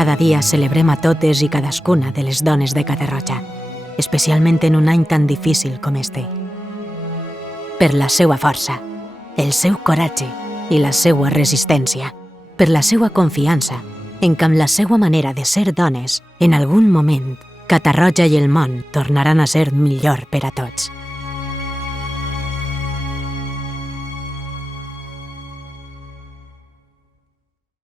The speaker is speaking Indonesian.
Cada dia celebrem a totes i cadascuna de les dones de Catarroja, especialment en un any tan difícil com este. Per la seva força, el seu coratge i la seva resistència, per la seva confiança en que amb la seva manera de ser dones, en algun moment, Catarroja i el món tornaran a ser millor per a tots.